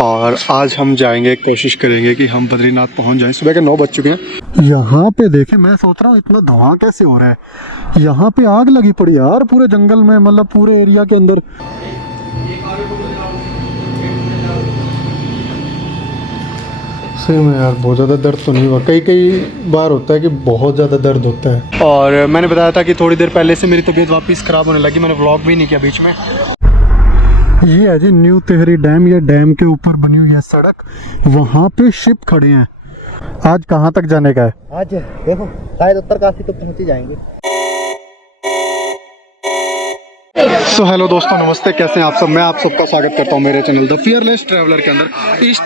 और आज हम जाएंगे, कोशिश करेंगे कि हम बद्रीनाथ पहुंच जाएं। सुबह के 9 बज चुके हैं। यहाँ पे देखें, मैं सोच रहा हूँ इतना धुआं कैसे हो रहा है। यहाँ पे आग लगी पड़ी यार पूरे जंगल में, मतलब पूरे एरिया के अंदर। सही में यार बहुत ज़्यादा दर्द तो नहीं हुआ, कई कई बार होता है कि बहुत ज़्यादा दर्द होता है। और मैंने बताया था कि थोड़ी देर पहले से मेरी तबीयत वापस ख़राब होने लगी, मैंने व्लॉग भी नहीं किया बीच में। ये है जी न्यू तिहरी डैम। ये डैम के ऊपर बनी हुई है सड़क, वहाँ पे शिप खड़ी है। आज कहाँ तक जाने का है? आज देखो शायद उत्तरकाशी तो पहुँच ही जाएंगे। सो हेलो दोस्तों, नमस्ते, कैसे हैं आप सब। मैं आप सबका स्वागत करता हूं मेरे चैनल द फियरलेस ट्रैवलर के अंदर। इस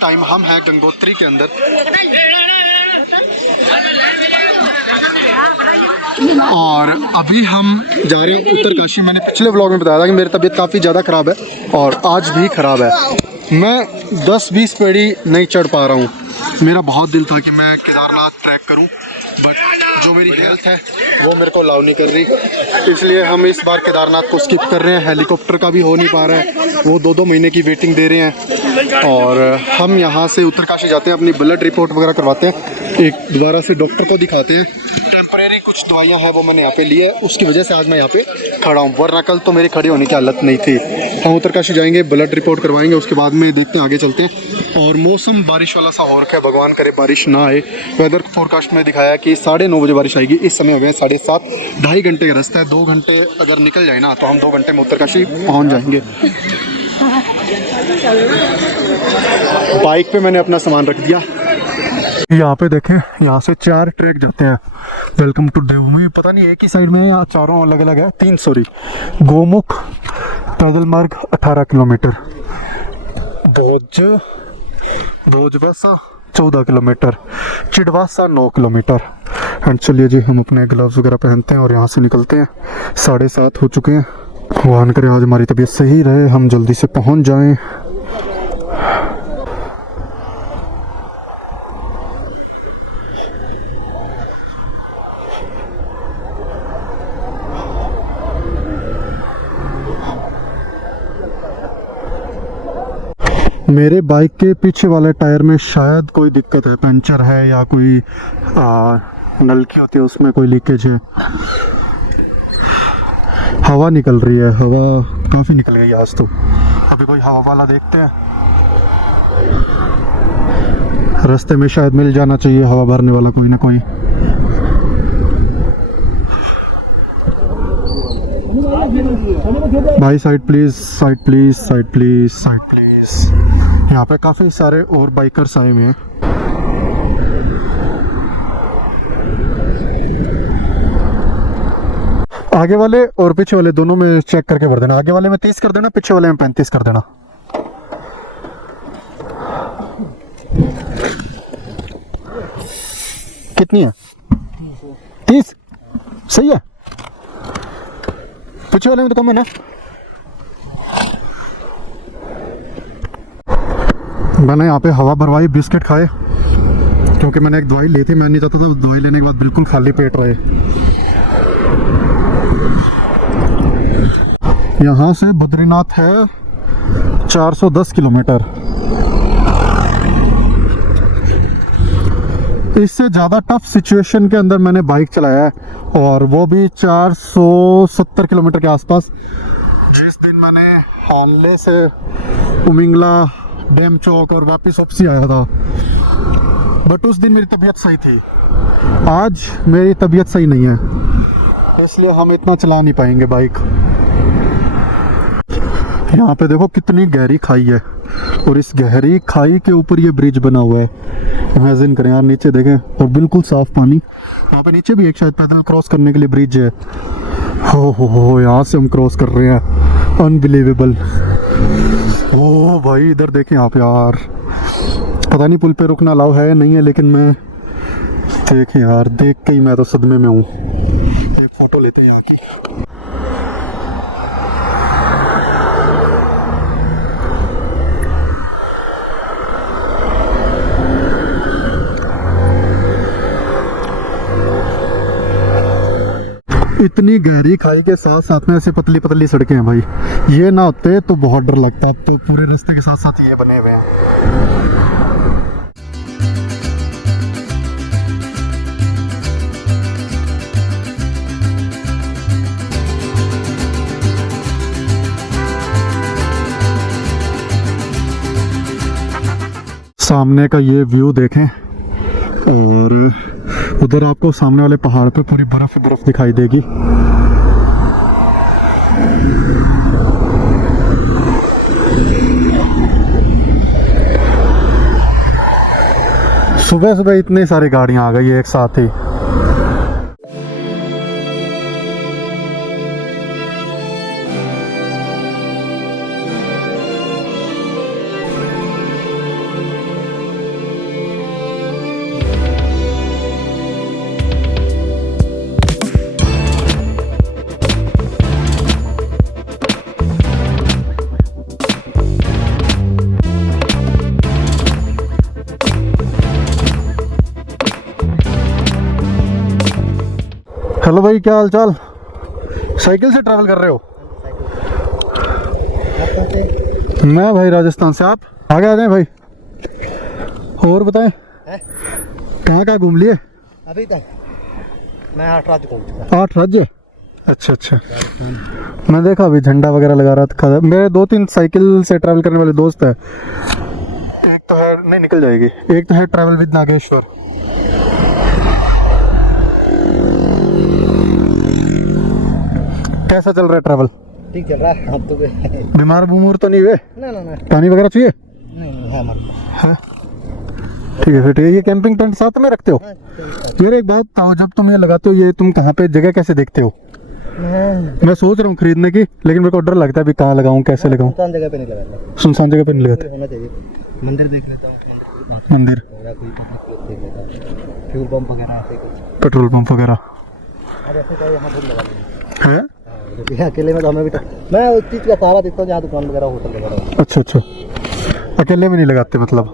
टाइम हम हैं गंगोत्री के अंदर, और अभी हम जा रहे हैं उत्तरकाशी। मैंने पिछले व्लॉग में बताया था कि मेरी तबीयत काफ़ी ज़्यादा ख़राब है और आज भी ख़राब है। मैं 10-20 पेड़ी नहीं चढ़ पा रहा हूँ। मेरा बहुत दिल था कि मैं केदारनाथ ट्रैक करूँ, बट जो मेरी हेल्थ है वो मेरे को अलाउ नहीं कर रही, इसलिए हम इस बार केदारनाथ को स्किप कर रहे हैं। हेलीकॉप्टर का भी हो नहीं पा रहा है, वो 2-2 महीने की वेटिंग दे रहे हैं। और हम यहाँ से उत्तरकाशी जाते हैं, अपनी ब्लड रिपोर्ट वगैरह करवाते हैं, एक दोबारा से डॉक्टर को दिखाते हैं। टेम्परेरी कुछ दवाइयाँ हैं वो मैंने यहाँ पे ली है, उसकी वजह से आज मैं यहाँ पे खड़ा हूँ, वरना कल तो मेरी खड़ी होने की हालत नहीं थी। हम उत्तरकाशी जाएंगे, ब्लड रिपोर्ट करवाएंगे, उसके बाद में देखते हैं, आगे चलते हैं। और मौसम बारिश वाला सा हो रखा है, भगवान करे बारिश ना आए। वेदर फोरकास्ट में दिखाया कि 9:30 बजे बारिश आएगी। इस समय हो गए 7:30, 2.5 घंटे का रास्ता है। 2 घंटे अगर निकल जाए ना तो हम 2 घंटे में उत्तरकाशी पहुँच जाएंगे। बाइक पे मैंने अपना सामान रख दिया। यहाँ पे देखें, यहाँ से 4 ट्रैक जाते हैं। वेलकम टू देवभूमि। पता नहीं एक ही साइड में है या चारों अलग अलग है। 3 सॉरी, गोमुख पैदल मार्ग 18 किलोमीटर, भोजबसा 14 किलोमीटर, चिड़वासा 9 किलोमीटर। एंड चलिए जी, हम अपने ग्लव्स वगैरह पहनते हैं और यहाँ से निकलते हैं। 7:30 हो चुके हैं। भगवान करे आज हमारी तबीयत सही रहे, हम जल्दी से पहुँच जाएं। मेरे बाइक के पीछे वाले टायर में शायद कोई दिक्कत है, पंचर है या कोई नलकी होती है उसमें कोई लीकेज है। हवा निकल रही है, हवा काफ़ी निकल गई आज तो। अभी कोई हवा वाला देखते हैं, रास्ते में शायद मिल जाना चाहिए हवा भरने वाला कोई ना कोई। भाई side please, side please, side please, side please. यहाँ पे काफ़ी सारे और बाइकर्स आए हुए हैं। आगे वाले और पीछे वाले दोनों में चेक करके भर देना। आगे वाले में 30 कर देना, पीछे वाले में 35 कर देना। कितनी है? 30 सही है। पीछे वाले में तो कम है ना। मैंने यहाँ पे हवा भरवाई, बिस्किट खाए, क्योंकि मैंने एक दवाई ली थी। मैं नहीं चाहता था दवाई लेने के बाद बिल्कुल खाली पेट रहे। यहाँ से बद्रीनाथ है 410 किलोमीटर। इससे ज़्यादा टफ सिचुएशन के अंदर मैंने बाइक चलाया है, और वो भी 470 किलोमीटर के आसपास। जिस दिन मैंने हानले से उमिंगला, डैम चौक और वापस वापसी आया था, बट उस दिन मेरी तबीयत सही थी। आज मेरी तबीयत सही नहीं है, इसलिए हम इतना चला नहीं पाएंगे बाइक। यहाँ पे देखो कितनी गहरी खाई है, और इस गहरी खाई के ऊपर ये ब्रिज बना हुआ है। इमेजिन करें यार, नीचे देखें और बिल्कुल साफ पानी। वहाँ पे नीचे भी एक शायद पैदल क्रॉस करने के लिए ब्रिज है। हो यहाँ से हम क्रॉस कर रहे हैं, अनबिलीवेबल। ओ भाई इधर देखें आप यार, पता नहीं पुल पे रुकना अलाउ है या नहीं है, लेकिन मैं देखें यार, देख के ही मैं तो सदमे में हूँ। एक फ़ोटो लेते हैं यहाँ की। इतनी गहरी खाई के साथ साथ में ऐसे पतली पतली सड़कें हैं भाई, ये ना होते तो बहुत डर लगता। अब तो पूरे रास्ते के साथ साथ ये बने हुए हैं। सामने का ये व्यू देखें और उधर आपको सामने वाले पहाड़ पे पूरी बर्फ बर्फ दिखाई देगी। सुबह सुबह इतनी सारी गाड़ियां आ गई एक साथ ही। हेलो भाई, क्या हाल चाल? साइकिल से ट्रैवल कर रहे हो? मैं भाई राजस्थान से। आप आगे आ जाए भाई। और बताएं कहाँ कहाँ घूम लिए? अभी तो मैं 8 राज्य घूम चुका। 8 राज्य? अच्छा अच्छा। मैं देखा अभी झंडा वगैरह लगा रहा था। मेरे 2-3 साइकिल से ट्रैवल करने वाले दोस्त है। एक तो है, नहीं निकल जाएगी, एक तो है ट्रैवल विद नागेश्वर। कैसा चल रहा है ट्रैवल? ठीक चल रहा है। हम तो बीमार बूमूर तो नहीं हुए? ना ना ना, पानी वगैरह चाहिए? नहीं है हमारे। है ठीक है फिर ठीक है। ये कैंपिंग टेंट साथ में रखते हो? हाँ, यार एक बात बताओ, जब तुम ये लगाते हो, ये तुम कहाँ पे जगह कैसे देखते हो? मैं सोच रहा हूँ खरीदने की, लेकिन मेरे को डर लगता है अभी कहाँ लगाऊं, कैसे लगाऊं। सुनसान जगह पे नहीं लगाता। सुनसान जगह पे नहीं लगाते? होना चाहिए। मंदिर देख लेता हूँ, मंदिर, देख लेता हूँ, फ्यूल पंप वगैरह ऐसे कुछ। पेट्रोल पंप वगैरह अब ऐसे तो यहाँ पर लगा देंगे। है? क्योंकि अकेले में तो हमें भी मैं उस चीज़ का सहारा देता हूँ जहाँ दुकान वगैरह होटल वगैरह। अच्छा अच्छा, अकेले में नहीं लगाते मतलब।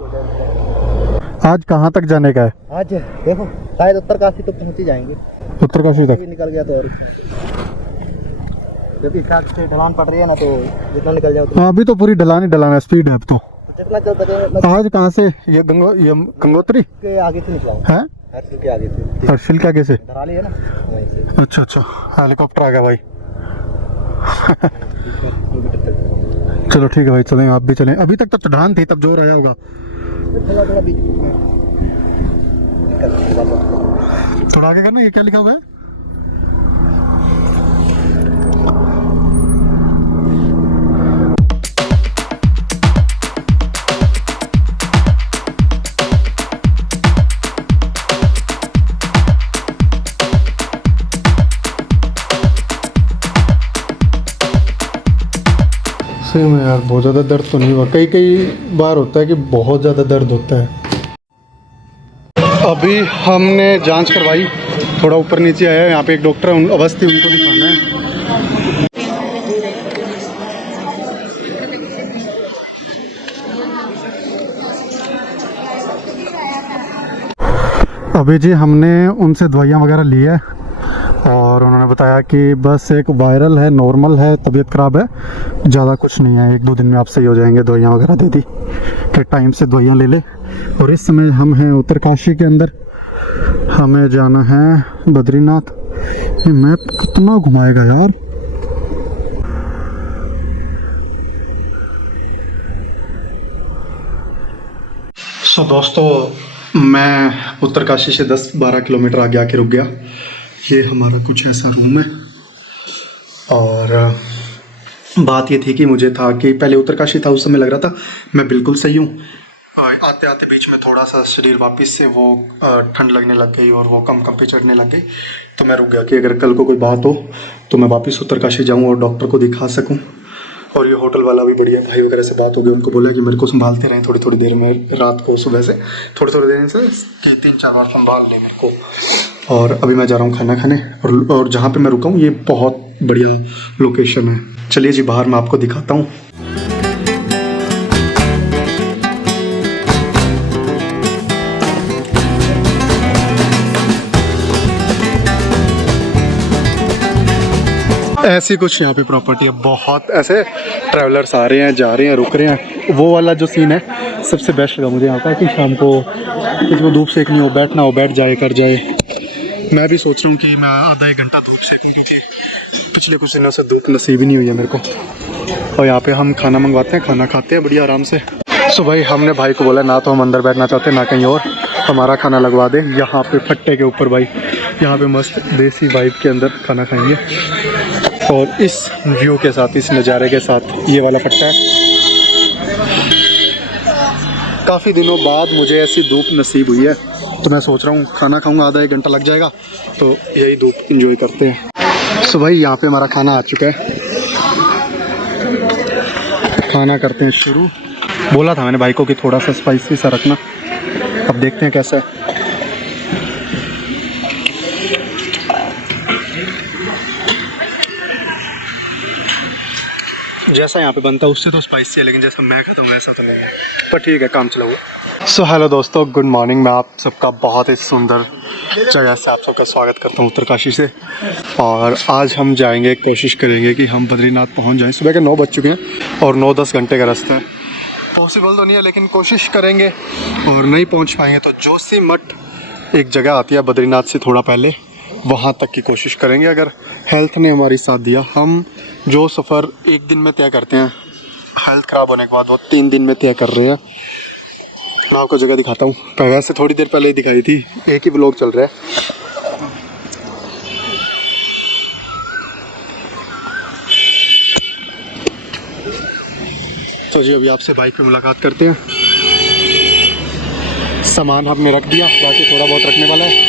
आज कहाँ तक जाने का है? आज देखो शायद उत्तरकाशी तो पहुँच ही जाएंगे। उत्तरकाशी तक? अभी निकल गया तो और क्योंकि हिसाब से ढलान पड़ रही है ना, तो जितना निकल जाओ हाँ, अभी तो पूरी ढलान ही ढलान है, स्पीड है अब तो। जितना चल सके। आज कहाँ से? ये गंगोत्री के आगे से निकला हूँ। है? हर्षिल के आगे से। हर्षिल के आगे से? धराली है ना, वहीं से। अच्छा अच्छा, हेलीकॉप्टर आ गया भाई। चलो ठीक है भाई, चलें, आप भी चलें। अभी तक तो ढलान थी, तब जोर आया होगा। थोड़ा थोड़ा बीच में थोड़ा आगे करना। ये क्या लिखा हुआ है? सही में यार, बहुत ज़्यादा दर्द तो नहीं हुआ। कई कई बार होता है कि बहुत ज़्यादा दर्द होता है। अभी हमने जांच करवाई, थोड़ा ऊपर नीचे आया। यहाँ पे एक डॉक्टर है, अवस्थी, उनको दिखाना है। अभी जी हमने उनसे दवाइयाँ वगैरह ली है और उन्होंने बताया कि बस एक वायरल है, नॉर्मल है, तबीयत ख़राब है, ज़्यादा कुछ नहीं है, 1-2 दिन में आप सही हो जाएंगे। दवाइयाँ वगैरह दे दी कि टाइम से दवाइयाँ ले ले। और इस समय हम हैं उत्तरकाशी के अंदर, हमें जाना है बद्रीनाथ। ये मैप कितना घुमाएगा यार। सो दोस्तों, मैं उत्तरकाशी से 10-12 किलोमीटर आगे आके रुक गया। ये हमारा कुछ ऐसा रूम है और बात ये थी कि मुझे था कि पहले उत्तरकाशी था, उस समय लग रहा था मैं बिल्कुल सही हूँ। आते आते बीच में थोड़ा सा शरीर वापस से वो ठंड लगने लग गई और वो कम पे चढ़ने लग गई। तो मैं रुक गया कि अगर कल को कोई बात हो तो मैं वापस उत्तरकाशी जाऊँ और डॉक्टर को दिखा सकूँ। और ये होटल वाला भी बढ़िया, भाई वगैरह से बात हो गई, उनको बोला कि मेरे को संभालते रहें थोड़ी थोड़ी देर में, रात को सुबह से थोड़ी थोड़ी देर से कि 3-4 बार संभाल लें मेरे को। और अभी मैं जा रहा हूँ खाना खाने और जहाँ पे मैं रुका हूँ ये बहुत बढ़िया लोकेशन है। चलिए जी, बाहर मैं आपको दिखाता हूँ। ऐसी कुछ यहाँ पे प्रॉपर्टी है, बहुत ऐसे ट्रैवलर्स आ रहे हैं, जा रहे हैं, रुक रहे हैं। वो वाला जो सीन है सबसे बेस्ट लगा मुझे यहाँ का, कि शाम को इसमें धूप सेकनी हो, बैठना हो, बैठ जाए, कर जाए। मैं भी सोच रहा हूँ कि मैं आधा एक घंटा धूप सेकूँ, क्योंकि पिछले कुछ दिनों से धूप नसीब ही नहीं हुई है मेरे को। और यहाँ पे हम खाना मंगवाते हैं, खाना खाते हैं बढ़िया आराम से। सो भाई हमने भाई को बोला ना तो हम अंदर बैठना चाहते ना कहीं और, हमारा खाना लगवा दे यहाँ पे फट्टे के ऊपर भाई। यहाँ पे मस्त देसी वाइब के अंदर खाना खाएंगे और इस व्यू के साथ, इस नज़ारे के साथ। ये वाला फट्टा है। काफ़ी दिनों बाद मुझे ऐसी धूप नसीब हुई है, तो मैं सोच रहा हूँ खाना खाऊंगा, आधा एक घंटा लग जाएगा, तो यही धूप एंजॉय करते हैं। सो भाई यहाँ पे हमारा खाना आ चुका है, खाना करते हैं शुरू। बोला था मैंने भाई को कि थोड़ा सा स्पाइसी सा रखना, अब देखते हैं कैसा है। जैसा यहाँ पे बनता है उससे तो स्पाइसी है, लेकिन जैसा मैं खाता हूँ वैसा तो नहीं है, पर ठीक है, काम चलाओ। सो हेलो दोस्तों, गुड मॉर्निंग। मैं आप सबका बहुत ही सुंदर जगह से आप सबका स्वागत करता हूँ, उत्तरकाशी से। और आज हम जाएंगे, कोशिश करेंगे कि हम बद्रीनाथ पहुँच जाएं। सुबह के 9 बज चुके हैं और 9-10 घंटे का रास्ता है। पॉसिबल तो नहीं है, लेकिन कोशिश करेंगे। और नहीं पहुँच पाएंगे तो जोशीमठ एक जगह आती है बद्रीनाथ से थोड़ा पहले, वहाँ तक की कोशिश करेंगे। अगर हेल्थ ने हमारी साथ दिया, हम जो सफ़र एक दिन में तय करते हैं, हेल्थ ख़राब होने के बाद वो 3 दिन में तय कर रहे हैं। मैं आपको जगह दिखाता हूँ, वैसे थोड़ी देर पहले ही दिखाई थी, एक ही व्लॉग चल रहा है। तो जी अभी आपसे बाइक पे मुलाकात करते हैं। सामान हमने रख दिया, बाकी थोड़ा बहुत रखने वाला है।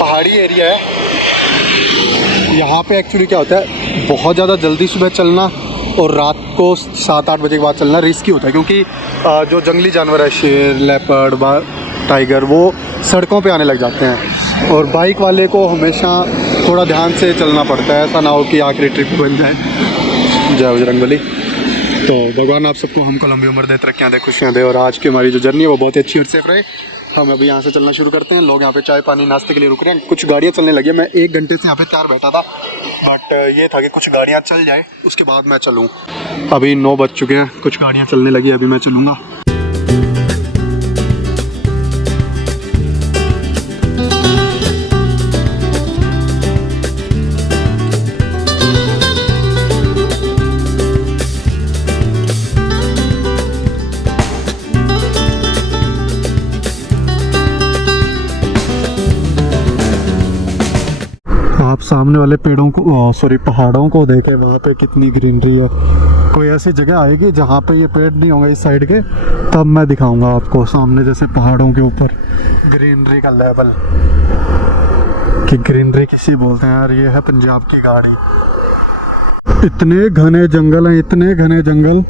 पहाड़ी एरिया है यहाँ पे। एक्चुअली क्या होता है, बहुत ज़्यादा जल्दी सुबह चलना और रात को 7-8 बजे के बाद चलना रिस्की होता है, क्योंकि जो जंगली जानवर है, शेर, लेपर्ड, टाइगर, वो सड़कों पे आने लग जाते हैं। और बाइक वाले को हमेशा थोड़ा ध्यान से चलना पड़ता है, ऐसा ना हो कि आखिरी ट्रिप बन जाए। जय बजरंगबली। तो भगवान आप सबको, हमको लंबी उम्र दे, तरक्कियाँ दे, खुशियाँ दे, और आज की हमारी जो जर्नी है वो बहुत ही अच्छी और सेफ रहे। हम अभी यहाँ से चलना शुरू करते हैं। लोग यहाँ पे चाय पानी नाश्ते के लिए रुक रहे हैं, कुछ गाड़ियाँ चलने लगी हैं। मैं 1 घंटे से यहाँ पे तैयार बैठा था, बट ये था कि कुछ गाड़ियाँ चल जाए उसके बाद मैं चलूँ। अभी 9 बज चुके हैं, कुछ गाड़ियाँ चलने लगी, अभी मैं चलूँगा। आप सामने वाले पेड़ों को, पहाड़ों को देखें, वहाँ पे कितनी ग्रीनरी है। कोई ऐसी जगह आएगी जहाँ पे ये पेड़ नहीं होंगे इस साइड के, तब मैं दिखाऊंगा आपको सामने, जैसे पहाड़ों के ऊपर ग्रीनरी का लेवल, कि ग्रीनरी किसी बोलते हैं यार। ये है पंजाब की गाड़ी। इतने घने जंगल हैं, इतने घने जंगल,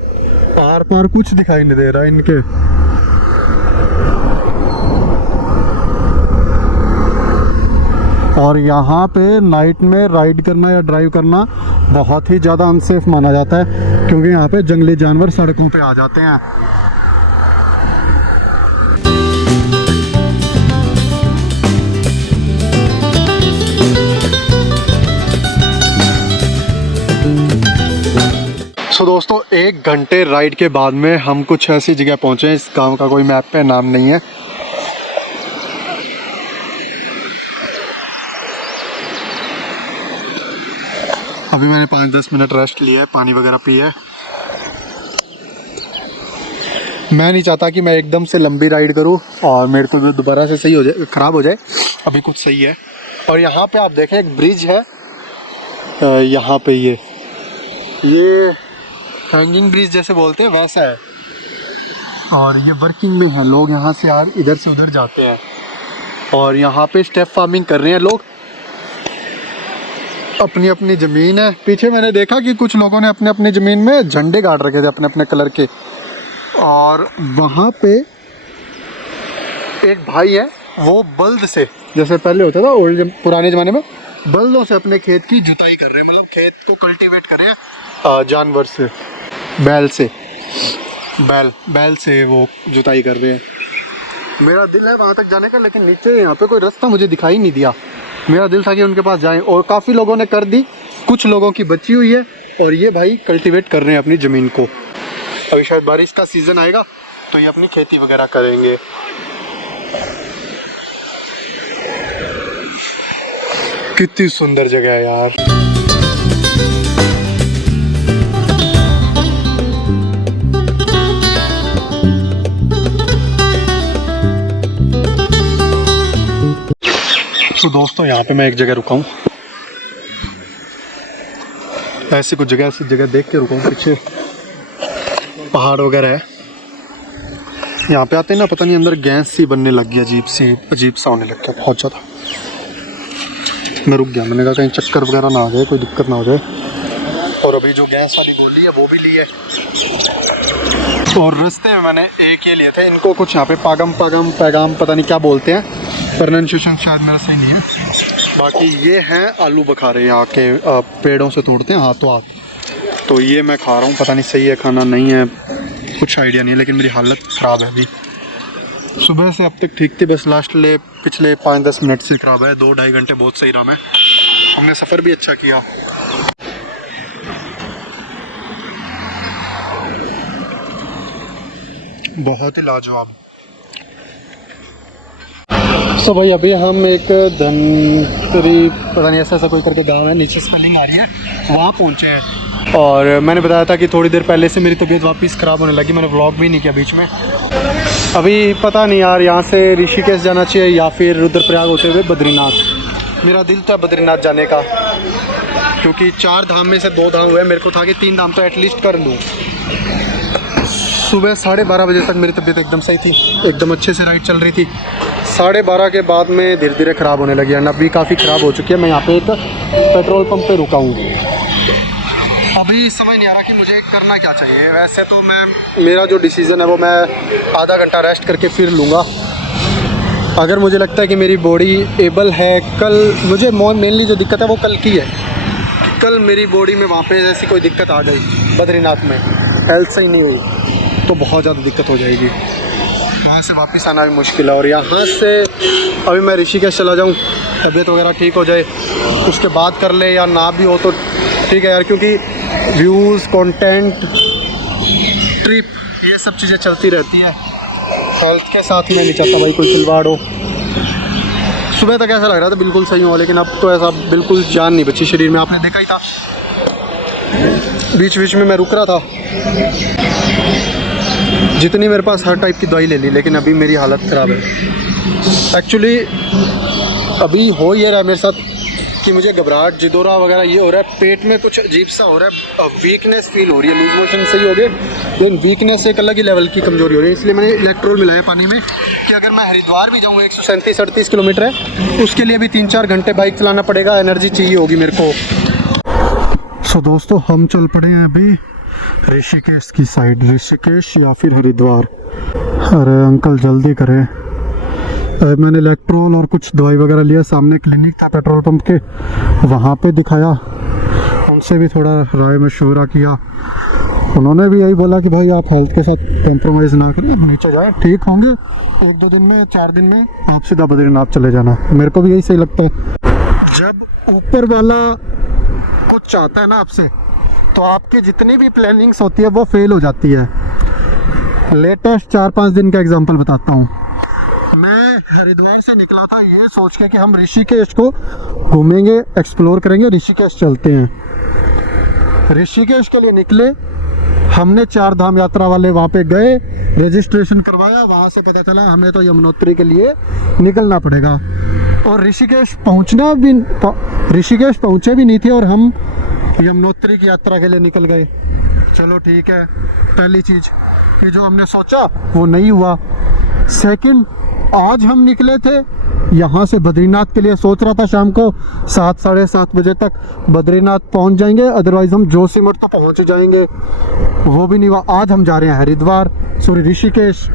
पार पार कुछ दिखाई नहीं दे रहा इनके। और यहाँ पे नाइट में राइड करना या ड्राइव करना बहुत ही ज़्यादा अनसेफ माना जाता है, क्योंकि यहाँ पे जंगली जानवर सड़कों पे आ जाते हैं। सो दोस्तों, 1 घंटे राइड के बाद में हम कुछ ऐसी जगह पहुँचे, इस गांव का कोई मैप पे नाम नहीं है। अभी मैंने 5-10 मिनट रेस्ट लिया है, पानी वगैरह पिया है। मैं नहीं चाहता कि मैं एकदम से लंबी राइड करूं और मेरे को दोबारा से सही हो जाए, ख़राब हो जाए। अभी कुछ सही है। और यहाँ पे आप देखें, एक ब्रिज है यहाँ पे, ये हैंगिंग ब्रिज जैसे बोलते हैं वैसा है, और ये वर्किंग में है। लोग यहाँ से यार इधर से उधर जाते हैं, और यहाँ पे स्टेप फार्मिंग कर रहे हैं लोग। अपनी अपनी ज़मीन है। पीछे मैंने देखा कि कुछ लोगों ने अपने अपनी ज़मीन में झंडे गाड़ रखे थे अपने अपने कलर के, और वहाँ पे एक भाई है, वो बल्द से, जैसे पहले होता था ओल्ड पुराने ज़माने में, बल्दों से अपने खेत की जुताई कर रहे हैं, मतलब खेत को कल्टीवेट कर रहे हैं जानवर से, बैल से, बैल से वो जुताई कर रहे हैं। मेरा दिल है वहाँ तक जाने का, लेकिन नीचे यहाँ पे कोई रास्ता मुझे दिखाई नहीं दिया। मेरा दिल था कि उनके पास जाएं, और काफ़ी लोगों ने कर दी, कुछ लोगों की बची हुई है, और ये भाई कल्टीवेट कर रहे हैं अपनी ज़मीन को। अभी शायद बारिश का सीज़न आएगा तो ये अपनी खेती वगैरह करेंगे। कितनी सुंदर जगह है यार। तो दोस्तों यहाँ पे मैं एक जगह रुका हूँ, ऐसी कुछ जगह, ऐसी जगह देख के रुका हूँ, पीछे पहाड़ वगैरह है। यहाँ पे आते हैं ना, पता नहीं अंदर गैस सी बनने लग गया, अजीब सा होने लग गया बहुत ज़्यादा। मैं रुक गया, मैंने कहा कहीं चक्कर वगैरह ना आ जाए, कोई दिक्कत ना हो जाए। और अभी जो गैस वाली गोली है वो भी ली है, और रास्ते में मैंने एक ये लिए थे, इनको कुछ यहाँ पे पैगाम पता नहीं क्या बोलते हैं, प्रोनाउंसिएशन शायद मेरा सही नहीं है। बाकी ये हैं आलू बुखारे, यहाँ के पेड़ों से तोड़ते हैं हाथों हाथ। तो ये मैं खा रहा हूँ, पता नहीं सही है खाना नहीं है, कुछ आइडिया नहीं है, लेकिन मेरी हालत ख़राब है अभी। सुबह से अब तक ठीक थी, बस पिछले 5-10 मिनट से ख़राब है। 2-2.5 घंटे बहुत सही रहा। हमने सफ़र भी अच्छा किया। बहुत ही लाजवाब। तो भाई अभी हम एक धनतरी पता नहीं ऐसा कोई करके गांव है, नीचे स्पेलिंग आ रही है, वहाँ पहुँचे हैं। और मैंने बताया था कि थोड़ी देर पहले से मेरी तबीयत वापस ख़राब होने लगी, मैंने व्लॉग भी नहीं किया बीच में। अभी पता नहीं यार, यहाँ से ऋषिकेश जाना चाहिए या फिर रुद्रप्रयाग होते हुए बद्रीनाथ। मेरा दिल था बद्रीनाथ जाने का, क्योंकि 4 धाम में से 2 धाम हुए, मेरे को था कि 3 धाम तो एटलीस्ट कर लूँ। सुबह 12:30 बजे तक मेरी तबीयत एकदम सही थी, एकदम अच्छे से राइड चल रही थी। 12:30 के बाद में धीरे धीरे ख़राब होने लगी है, अभी काफ़ी ख़राब हो चुकी है। मैं यहाँ पे एक पेट्रोल पंप पे रुका हूँ। अभी समझ नहीं आ रहा कि मुझे करना क्या चाहिए। वैसे तो मेरा जो डिसीज़न है वो मैं आधा घंटा रेस्ट करके फिर लूँगा। अगर मुझे लगता है कि मेरी बॉडी एबल है, कल मुझे मेनली जो दिक्कत है वो कल की है। कल मेरी बॉडी में वहाँ पे ऐसी कोई दिक्कत आ गई बद्रीनाथ में, हेल्थ सही नहीं हुई, तो बहुत ज़्यादा दिक्कत हो जाएगी। वहाँ से वापस आना भी मुश्किल है। और यहाँ से अभी मैं ऋषिकेश चला जाऊँ, तबीयत वगैरह ठीक हो जाए, उसके बाद कर ले, या ना भी हो तो ठीक है यार, क्योंकि व्यूज़, कंटेंट, ट्रिप, ये सब चीज़ें चलती रहती है। हेल्थ के साथ मैं नहीं चाहता भाई कोई खिलवाड़ हो। सुबह तक ऐसा लग रहा था बिल्कुल सही हो, लेकिन अब तो ऐसा बिल्कुल जान नहीं बची शरीर में। आपने देखा ही था, बीच बीच में मैं रुक रहा था। जितनी मेरे पास हर टाइप की दवाई ले ली, लेकिन अभी मेरी हालत ख़राब है। एक्चुअली अभी हो ये रहा है मेरे साथ कि मुझे घबराहट, जिदोरा वगैरह ये हो रहा है, पेट में कुछ अजीब सा हो रहा है, वीकनेस फील हो रही है। लूज मोशन सही हो गए, लेकिन वीकनेस एक अलग ही लेवल की कमजोरी हो रही है। इसलिए मैंने इलेक्ट्रोल मिलाया पानी में कि अगर मैं हरिद्वार भी जाऊँ, 137-38 किलोमीटर है, उसके लिए भी 3-4 घंटे बाइक चलाना पड़ेगा, एनर्जी चाहिए होगी मेरे को। सो दोस्तों, हम चल पड़े हैं अभी ऋषिकेश की साइड, ऋषिकेश या फिर हरिद्वार। अरे अंकल जल्दी करें, मैंने इलेक्ट्रोल और कुछ दवाई वगैरह लिया। सामने क्लिनिक था पेट्रोल पंप के, वहाँ पे दिखाया, उनसे भी थोड़ा राय मशवरा किया। उन्होंने भी यही बोला कि भाई आप हेल्थ के साथ कॉम्प्रोमाइज़ ना करें, नहीं जाए, ठीक होंगे 1-2 दिन में, 4 दिन में आप सीधा बद्रीनाथ चले जाना। मेरे को भी यही सही लगता है। जब ऊपर वाला कुछ चाहता है ना आपसे, तो आपकी जितनी भी प्लानिंग्स होती है वो फेल हो जाती है। लेटेस्ट 4-5 दिन का एग्जांपल बताता हूँ। मैं हरिद्वार से निकला था ये सोच के कि हम ऋषिकेश को घूमेंगे, एक्सप्लोर करेंगे, ऋषिकेश चलते हैं। ऋषिकेश के लिए निकले, हमने 4 धाम यात्रा वाले वहाँ पे गए, रजिस्ट्रेशन करवाया, वहाँ से पता चला हमें तो यमुनोत्री के लिए निकलना पड़ेगा। और ऋषिकेश पहुँचे भी नहीं थे और हम यमुनोत्री की यात्रा के लिए निकल गए। चलो ठीक है, पहली चीज़ कि जो हमने सोचा वो नहीं हुआ। सेकंड, आज हम निकले थे यहाँ से बद्रीनाथ के लिए, सोच रहा था शाम को 7-7:30 बजे तक बद्रीनाथ पहुँच जाएंगे, अदरवाइज़ हम जोशीमठ तो पहुँच जाएंगे, वो भी नहीं हुआ। आज हम जा रहे हैं ऋषिकेश।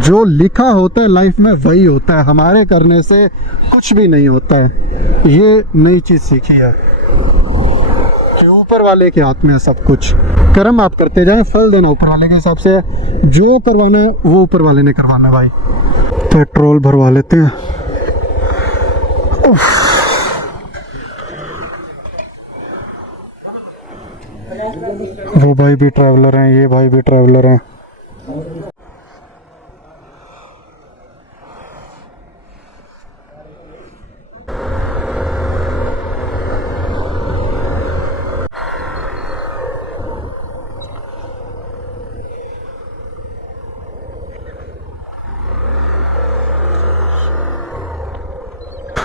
जो लिखा होता है लाइफ में वही होता है, हमारे करने से कुछ भी नहीं होता है। ये नई चीज़ सीखी है कि ऊपर वाले के हाथ में है सब कुछ। कर्म आप करते जाएं, फल देना ऊपर वाले के हिसाब से। जो करवाना है वो ऊपर वाले ने करवाना है भाई। पेट्रोल भरवा लेते हैं। वो भाई भी ट्रैवलर हैं, ये भाई भी ट्रैवलर हैं।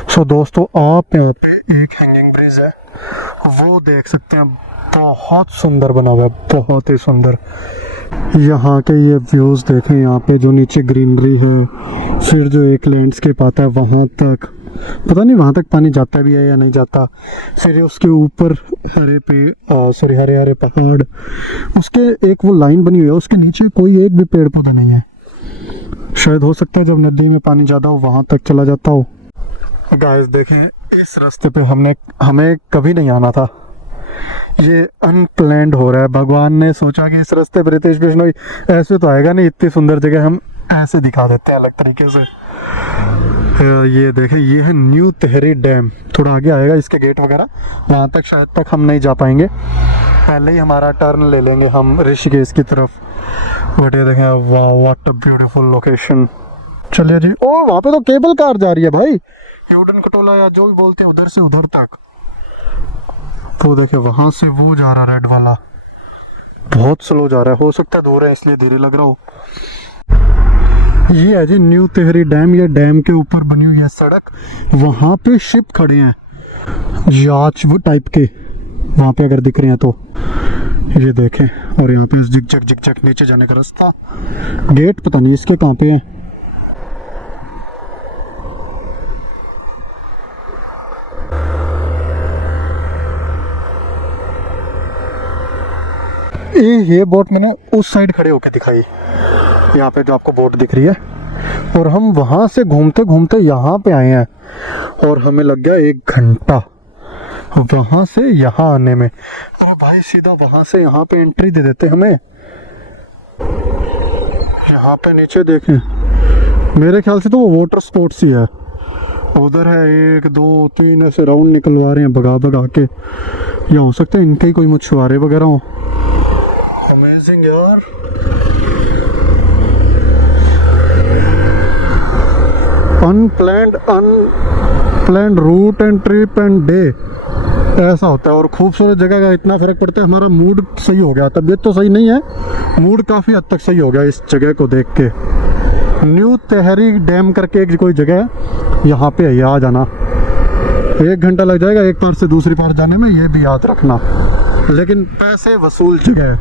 सो दोस्तों, आप यहाँ पे एक हैंगिंग ब्रिज है, वो देख सकते हैं। बहुत सुंदर बना हुआ है, बहुत ही सुंदर। यहाँ के ये व्यूज़ देखें, यहाँ पे जो नीचे ग्रीनरी है, फिर जो एक लैंडस्केप आता है वहाँ तक, पता नहीं वहाँ तक पानी जाता भी है या नहीं जाता। फिर उसके ऊपर हरे हरे पहाड़, उसके एक वो लाइन बनी हुई है, उसके नीचे कोई एक भी पेड़ पौधा नहीं है। शायद हो सकता है जब नदी में पानी ज़्यादा हो वहाँ तक चला जाता हो। गाइस देखें, इस रास्ते पे हमें कभी नहीं आना था। ये अनप्लैंड हो रहा है। भगवान ने सोचा कि इस रास्ते पर रितेश बिश्नोई ऐसे तो आएगा नहीं, इतनी सुंदर जगह हम ऐसे दिखा देते हैं अलग तरीके से। ये देखें, ये है न्यू तेहरी डैम। थोड़ा आगे आएगा इसके गेट वगैरह, वहाँ तक शायद तक हम नहीं जा पाएंगे, पहले ही हमारा टर्न ले लेंगे हम ऋषिकेश की तरफ। बट ये देखें, वाह व्हाट अ ब्यूटीफुल लोकेशन। चलिए जी। ओ वहाँ पे तो केबल कार जा रही है भाई, यूडन कटोला या जो भी बोलते हैं, उधर से उधर तक। वो देखे वहां से वो जा रहा, रेड वाला बहुत स्लो जा रहा है। हो सकता है दूर है इसलिए धीरे लग रहा हो। ये है जी न्यू तेहरी डैम। ये डैम के ऊपर बनी हुई है सड़क, वहां पे शिप खड़े हैं याच वो टाइप के, वहां पे अगर दिख रहे हैं तो ये देखें। और यहाँ पे जिक जक नीचे जाने का रास्ता, गेट पता नहीं इसके कहाँ पे है। ये बोट मैंने उस साइड खड़े होकर दिखाई, यहाँ पे जो आपको बोट दिख रही है, और हम वहाँ से घूमते घूमते यहाँ पे आए हैं, और हमें लग गया 1 घंटा वहाँ से यहाँ आने में। अरे भाई सीधा वहाँ से यहाँ पे एंट्री दे देते हमें। यहाँ पे नीचे देखें, मेरे ख्याल से तो वो वाटर स्पोर्ट्स ही है। उधर है 1 2 3 ऐसे राउंड निकलवा रहे हैं भगा के, या हो सकता है इनके ही कोई मछुआरे वगैरह हो। अमेजिंग यार। Unplanned route and trip and day, ऐसा होता है। और खूबसूरत जगह का इतना फर्क पड़ता है, हमारा मूड सही हो गया। तबीयत तो सही नहीं है, मूड काफ़ी हद तक सही हो गया इस जगह को देख के। न्यू तेहरी डैम करके एक कोई जगह है, यहाँ पे है, आ जाना। 1 घंटा लग जाएगा एक पार से दूसरी पार जाने में, ये भी याद रखना, लेकिन पैसे वसूल जगह है।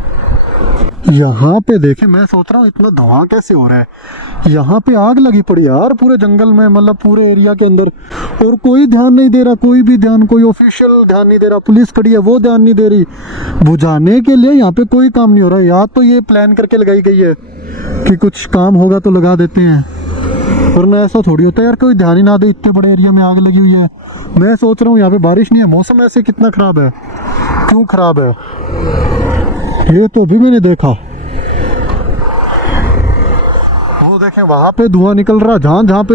यहाँ पे देखे, मैं सोच रहा हूँ इतना धुआं कैसे हो रहा है। यहाँ पे आग लगी पड़ी यार पूरे जंगल में, मतलब पूरे एरिया के अंदर, और कोई ध्यान नहीं दे रहा, कोई भी ध्यान, कोई ऑफिशियल ध्यान नहीं दे रहा। पुलिस खड़ी है वो ध्यान नहीं दे रही, बुझाने के लिए यहाँ पे कोई काम नहीं हो रहा है। या तो ये प्लान करके लगाई गई है कि कुछ काम होगा तो लगा देते हैं, वरना ऐसा थोड़ी होता है यार, कोई ध्यान ही ना दे। इतने बड़े एरिया में आग लगी हुई है। मैं सोच रहा हूँ यहाँ पे बारिश नहीं है, मौसम ऐसे कितना खराब है, क्यों खराब है ये तो अभी मैंने देखा। वो देखें वहां पे धुआं निकल रहा, जहां पे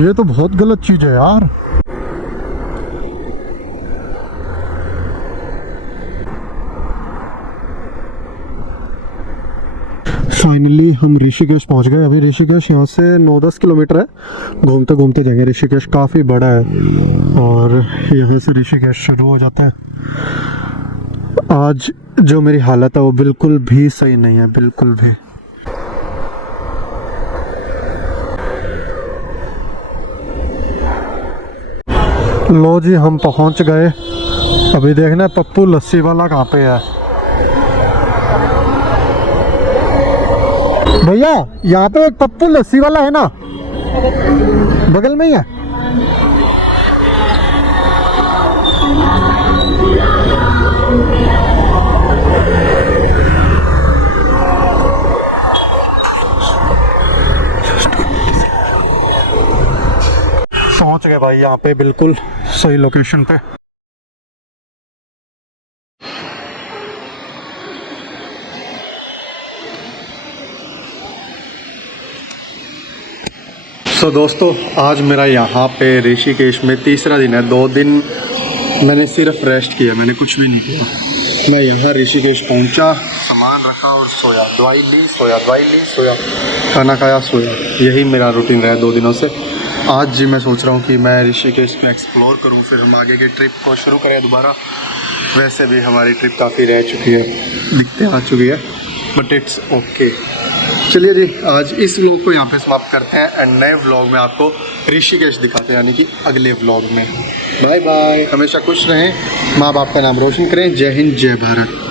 ये तो बहुत गलत चीज है यार। फाइनली हम ऋषिकेश पहुंच गए। अभी ऋषिकेश यहाँ से 9-10 किलोमीटर है, घूमते घूमते जाएंगे। ऋषिकेश काफ़ी बड़ा है और यहाँ से ऋषिकेश शुरू हो जाता है। आज जो मेरी हालत है वो बिल्कुल भी सही नहीं है, बिल्कुल भी। लो जी, हम पहुंच गए। अभी देखना पप्पू लस्सी वाला कहाँ पे है। भैया यहाँ पे एक पप्पू लस्सी वाला है ना, बगल में ही है। पहुंच गए भाई यहाँ पे, बिल्कुल सही लोकेशन पे। तो दोस्तों आज मेरा यहाँ पे ऋषिकेश में तीसरा दिन है। 2 दिन मैंने सिर्फ रेस्ट किया, मैंने कुछ भी नहीं किया। मैं यहाँ ऋषिकेश पहुँचा, सामान रखा और सोया, दवाई ली सोया, दवाई ली सोया, खाना खाया सोया। यही मेरा रूटीन रहा 2 दिनों से। आज जी मैं सोच रहा हूँ कि मैं ऋषिकेश में एक्सप्लोर करूँ, फिर हम आगे के ट्रिप को शुरू करें दोबारा। वैसे भी हमारी ट्रिप काफ़ी रह चुकी है, दिखते आ चुकी है, बट इट्स ओके। चलिए जी आज इस व्लॉग को यहाँ पे समाप्त करते हैं एंड नए व्लॉग में आपको ऋषिकेश दिखाते हैं, यानी कि अगले व्लॉग में। बाय बाय, हमेशा खुश रहें, माँ बाप का नाम रोशन करें। जय हिंद, जय भारत।